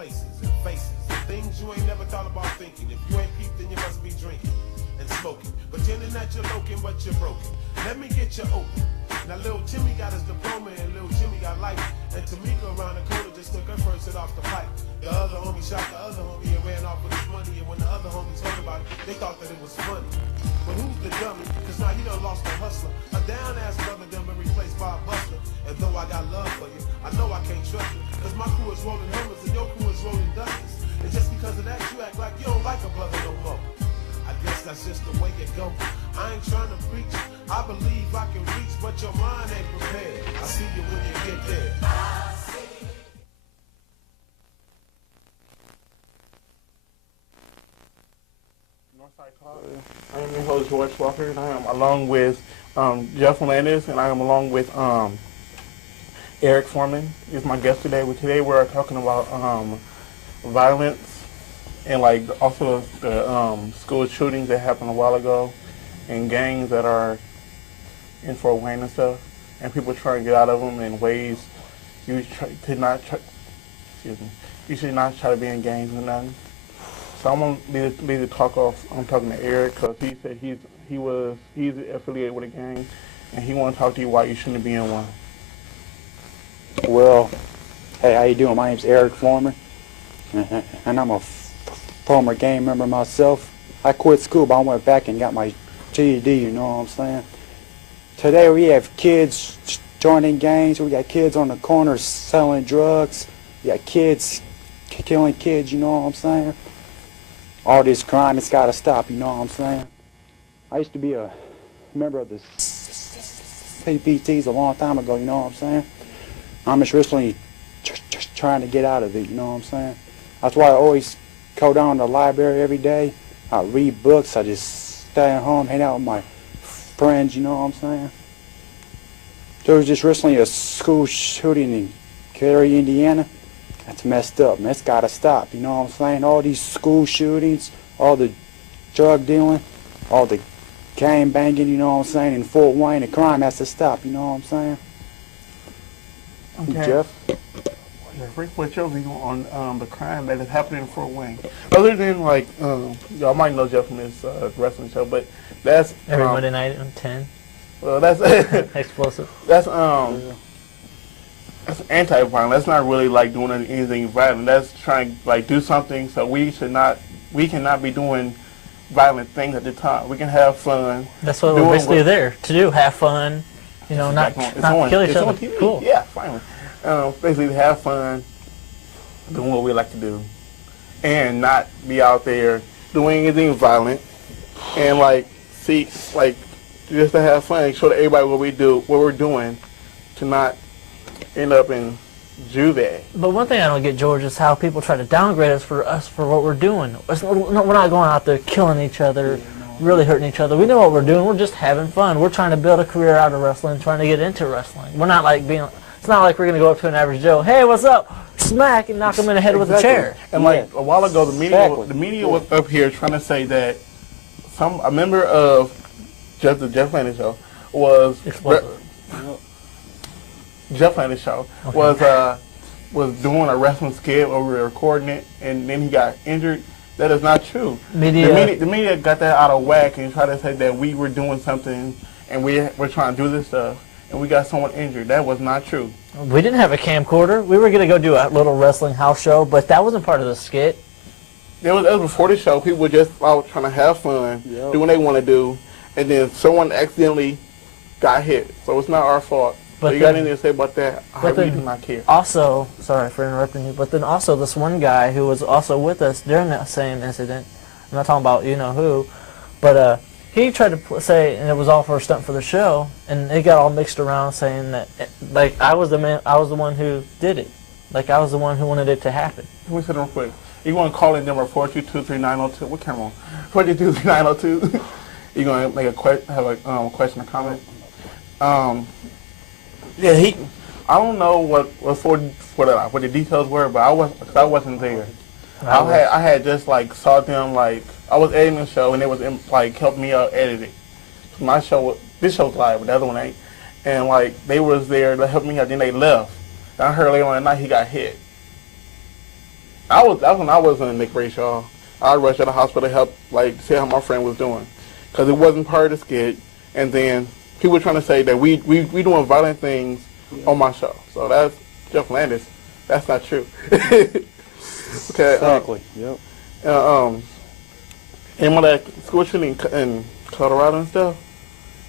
places and faces and things you ain't never thought about thinking. If you ain't peeped, then you must be drinking and smoking, pretending that you're loking, but you're broken. Let me get you open. Now little Timmy got his diploma and little Jimmy got life, and Tamika around the corner just took her first hit off the pipe. The other homie shot the other homie and ran off with his money, and when the other homies heard about it, they thought that it was funny. But who's the dummy? Cause now you done lost a hustler. A down-ass brother done been replaced by a buster. And though I got love for you, I know I can't trust you. Cause my crew is rolling Hummers and your crew is rolling Dusters. And just because of that, you act like you don't like a brother no more. I guess that's just the way it go. I ain't trying to preach, I believe I can reach, but your mind ain't prepared. I see you when you get there. I am your host, George Walker, and I am along with Jeff Landis, and I am along with Eric Foreman is my guest today. Today we're talking about violence and like also the school shootings that happened a while ago, and gangs that are in Fort Wayne and stuff, and people trying to get out of them in ways you should not try to be in gangs or nothing. So I'm gonna leave the talk off. I'm talking to Eric because he said he's affiliated with a gang, and he want to talk to you why you shouldn't be in one. Well, hey, how you doing? My name's Eric Foreman, and I'm a former gang member myself. I quit school, but I went back and got my GED. You know what I'm saying? Today we have kids joining gangs. We got kids on the corners selling drugs. We got kids killing kids. You know what I'm saying? All this crime, it's got to stop, you know what I'm saying? I used to be a member of the CPTs a long time ago, you know what I'm saying? I'm just recently just trying to get out of it, you know what I'm saying? That's why I always go down to the library every day. I read books, I just stay at home, hang out with my friends, you know what I'm saying? There was just recently a school shooting in Cary, Indiana. That's messed up, man. It's got to stop, you know what I'm saying? All these school shootings, all the drug dealing, all the gang banging, you know what I'm saying, in Fort Wayne, the crime has to stop, you know what I'm saying? Okay. Jeff? Rick, what's your view on the crime that is happening in Fort Wayne? Other than, like, y'all might know Jeff from his wrestling show, but that's... Every Monday night at 10. Well, that's... Explosive. That's anti-violent. That's not really like doing anything violent. That's trying to like do something so we cannot be doing violent things at the time. We can have fun. That's what we're basically there to do. Have fun. You know, not kill each other. Cool. Yeah, finally. Basically have fun, doing what we like to do, and not be out there doing anything violent, and like just to have fun, show to everybody what we're doing, to not end up in Juve. But one thing I don't get, George, is how people try to downgrade us for what we're doing. We're not going out there killing each other, really hurting each other. We know what we're doing. We're just having fun. We're trying to build a career out of wrestling, trying to get into wrestling. We're not like being. It's not like we're going to go up to an average Joe. Hey, what's up? Smack and knock him in the head with a chair. And like a while ago, the media was up here trying to say that a member of the Jeff Landis show was. Jeff Landis show was doing a wrestling skit where we were recording it, and then he got injured. That is not true. The media got that out of whack and tried to say that we were doing something and we're trying to do this stuff, and we got someone injured. That was not true. We didn't have a camcorder. We were going to go do a little wrestling house show, but that wasn't part of the skit. That was before the show. People were just out trying to have fun, do what they want to do, and then someone accidentally got hit. So it's not our fault. But so you got anything to say about that? I really do not care. Also, sorry for interrupting you, but then also this one guy who was also with us during that same incident, I'm not talking about you know who, but he tried to say, and it was all for a stunt for the show, and it got all mixed around saying that, like, I was the one who did it. Like, I was the one who wanted it to happen. Let me say real quick. You want to call in number 422-3902? What camera on? 422-3902. You going to make have a question or comment? Yeah, I don't know what the details were, but I wasn't there. I had just like saw them, like I was editing the show and it was like helping me out edit it. My show, this show's live, but the other one ain't. And like they was there to help me out, then they left. And I heard later on at night he got hit. That's when I was in Nick Brayshaw. I rushed to the hospital to help, like, see how my friend was doing, because it wasn't part of the skit. And then people were trying to say that we doing violent things on my show. So that's Jeff Landis. That's not true. Okay. Exactly. Yep. And when that school shooting in Colorado and stuff,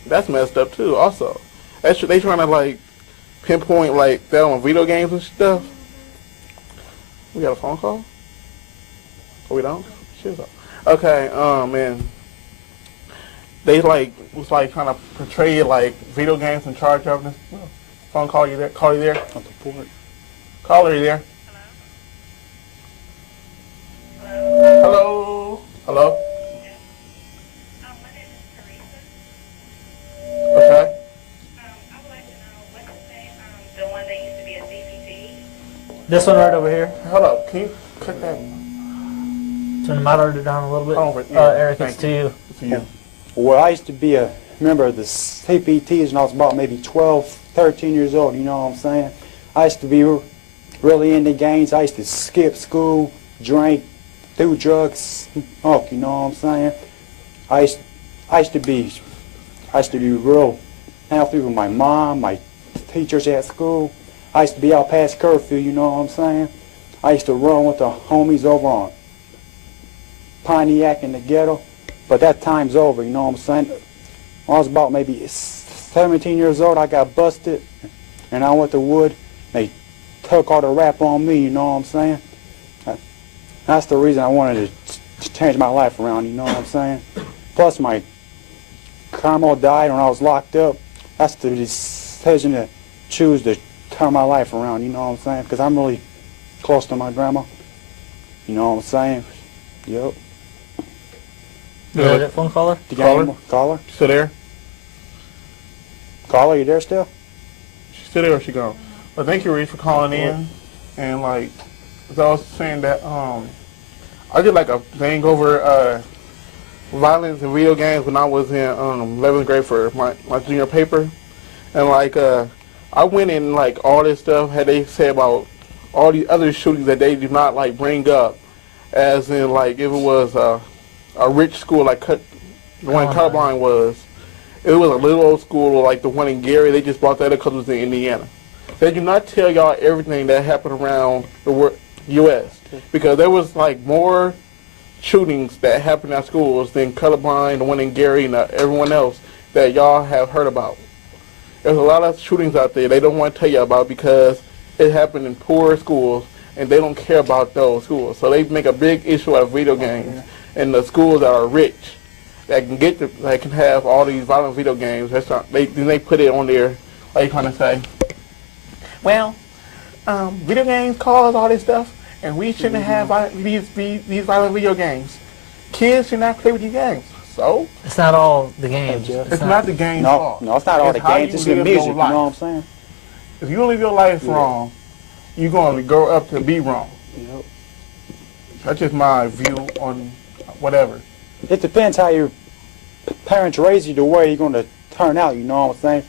that's messed up too. Also, they trying to like pinpoint like that on video games and stuff. We got a phone call? Oh, we don't? Shit. Okay, and they like was like trying to portray like video games and charge up and stuff. Phone call, you there? Call you there? On the port. Caller, you there? Hello? Hello? My name is Teresa. Okay. I would like to know what's his name, the one that used to be a CPT. This one right over here. Hold up. Can you cut that? Turn the monitor down a little bit. Over. Yeah, Eric, thank it's to you. To you. Well, I used to be a member of the CPTs when I was about maybe 12, 13 years old, you know what I'm saying? I used to be really into gangs. I used to skip school, drink, do drugs, smoke, you know what I'm saying? I used to be real healthy with my mom, my teachers at school. I used to be out past curfew, you know what I'm saying? I used to run with the homies over on Pontiac in the ghetto, but that time's over, you know what I'm saying? When I was about maybe 17 years old, I got busted, and I went to Wood. They took all the rap on me, you know what I'm saying? That's the reason I wanted to change my life around, you know what I'm saying? Plus, my grandma died when I was locked up. That's the decision to choose to turn my life around, you know what I'm saying? Because I'm really close to my grandma, you know what I'm saying? Yep. Is that it, phone caller? Caller? Still there? Caller, you there still? She's still there or she gone? Well, thank you, Reese, for calling in. And like, as I was saying that, I did like a thing over violence in video games when I was in 11th grade for my junior paper. And like, I went in like all this stuff had they say about all the other shootings that they do not like bring up, as in like if it was a rich school like the one Columbine was. It was a little old school like the one in Gary. They just brought that up because it was in Indiana. They do not tell y'all everything that happened around the U.S. because there was like more shootings that happened at schools than Columbine, the one in Gary, and everyone else that y'all have heard about. There's a lot of shootings out there they don't want to tell you about because it happened in poor schools and they don't care about those schools. So they make a big issue out of video games and the schools that are rich that can have all these violent video games. Then they put it on there, like trying to say, well, video games cause all this stuff, and we shouldn't have these violent video games. Kids should not play with these games. So it's not all the games. It's not the game's No, fault. no, it's not all the games. It's the music. You know what I'm saying? If you live your life wrong, you're going to grow up to be wrong. Yep. That's just my view on whatever. It depends how your parents raise you to where you're going to turn out, you know what I'm saying?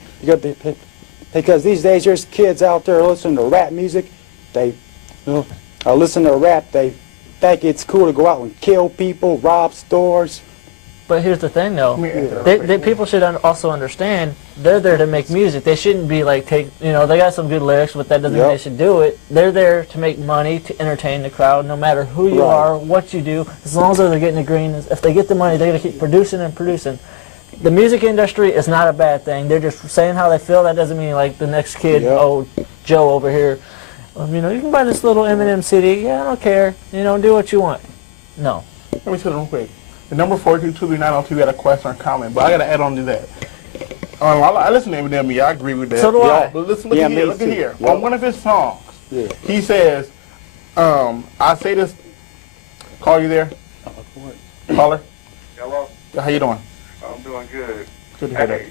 Because these days there's kids out there listening to rap music. They listen to rap. They think it's cool to go out and kill people, rob stores. But here's the thing, though. People should also understand they're there to make music. They shouldn't be like they got some good lyrics, but that doesn't mean they should do it. They're there to make money, to entertain the crowd, no matter who you are, what you do. As long as they're getting the green, if they get the money, they're going to keep producing and producing. The music industry is not a bad thing. They're just saying how they feel. That doesn't mean like the next kid, oh, Joe over here, you can buy this little Eminem CD. Yeah, I don't care. Do what you want. No. Let me say it real quick. The number 4223902 got a question or comment, but I got to add on to that. I listen to Eminem, I agree with that. So do I. But listen, look at here. On one of his songs, he says, I say this, call you there? Caller? Hello? How you doing? I'm doing good. Good to hear that.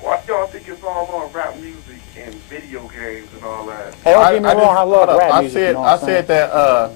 Why y'all think it's all on rap music and video games and all that? Hey, don't get me wrong, I love rap music. I said that